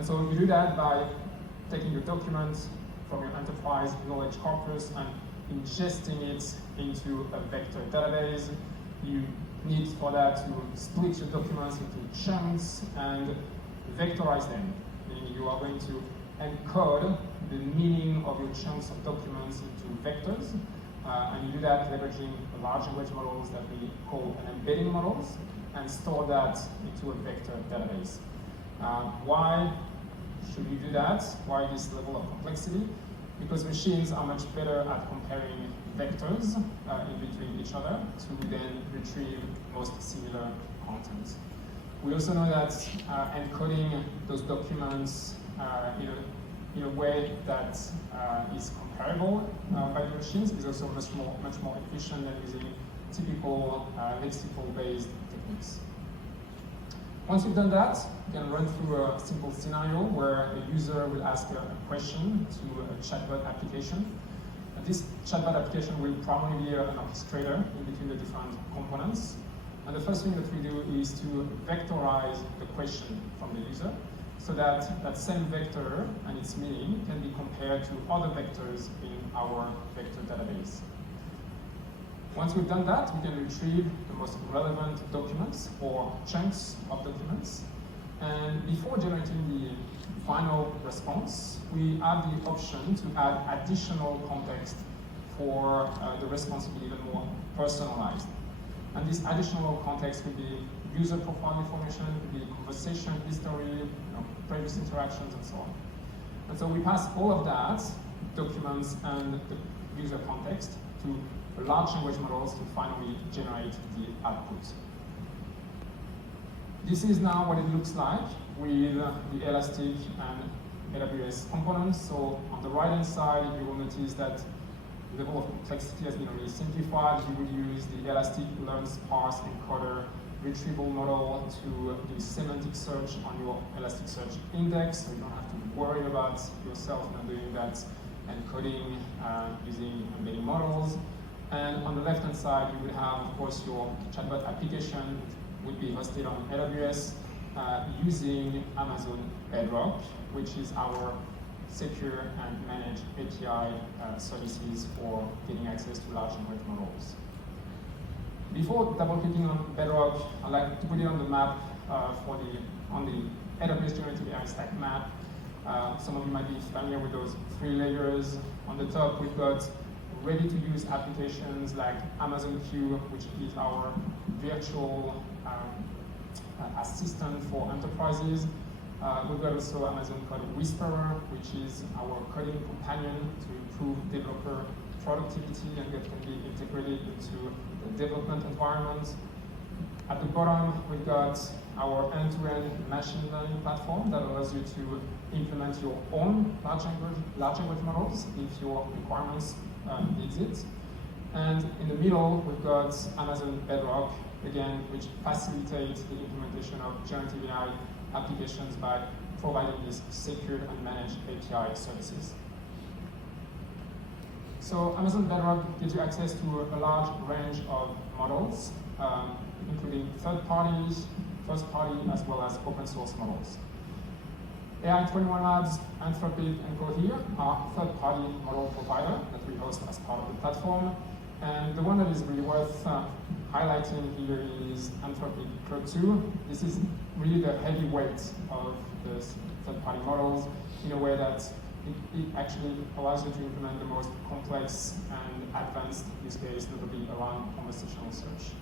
And so you do that by taking your document from your enterprise knowledge corpus and ingesting it into a vector database. You need for that to split your documents into chunks and vectorize them, meaning you are going to encode the meaning of your chunks of documents into vectors. And you do that leveraging large language models that we call embedding models and store that into a vector database. Why should you do that? Why this level of complexity? Because machines are much better at comparing vectors in between each other to then retrieve most similar content. We also know that encoding those documents in a way that is comparable by the machines is also much more efficient than using typical lexical-based techniques. Once you've done that, you can run through a simple scenario where a user will ask a question to a chatbot application. And this chatbot application will probably be an orchestrator in between the different components. And the first thing that we do is to vectorize the question from the user so that that same vector and its meaning can be compared to other vectors in our vector database. Once we've done that, we can retrieve the most relevant documents or chunks of documents. And before generating the final response, we have the option to add additional context for the response to be even more personalized. And this additional context could be user profile information, could be conversation history, previous interactions, and so on. And so we pass all of that, documents and the user context, to large language models to finally generate the output. This is now what it looks like with the Elastic and AWS components. So on the right-hand side, you will notice that the level of complexity has been really simplified. You would use the Elastic Learn Sparse Encoder retrieval model to do semantic search on your Elasticsearch index, so you don't have to worry about yourself not doing that encoding using embedding models. And on the left-hand side, you would have, of course, your chatbot application would be hosted on AWS using Amazon Bedrock, which is our secure and managed API services for getting access to large language models. Before double-clicking on Bedrock, I'd like to put it on the map on the AWS Generative AI stack map. Some of you might be familiar with those 3 layers. On the top, we've got ready-to-use applications like Amazon Q, which is our virtual assistant for enterprises. We've got also Amazon Code Whisperer, which is our coding companion to improve developer productivity and that can be integrated into the development environment. At the bottom, we've got our end-to-end machine learning platform that allows you to implement your own large language models if your requirements needs it. And in the middle, we've got Amazon Bedrock, again, which facilitates the implementation of generative AI applications by providing these secured and managed API services. So Amazon Bedrock gives you access to a large range of models, including third-party, first-party, as well as open-source models. AI21 Labs, Anthropic, and Cohere are third-party model provider that we host as part of the platform. And the one that is really worth highlighting here is Anthropic Claude 2. This is really the heavyweight of the third-party models in a way that it actually allows you to implement the most complex and advanced use case, notably around conversational search.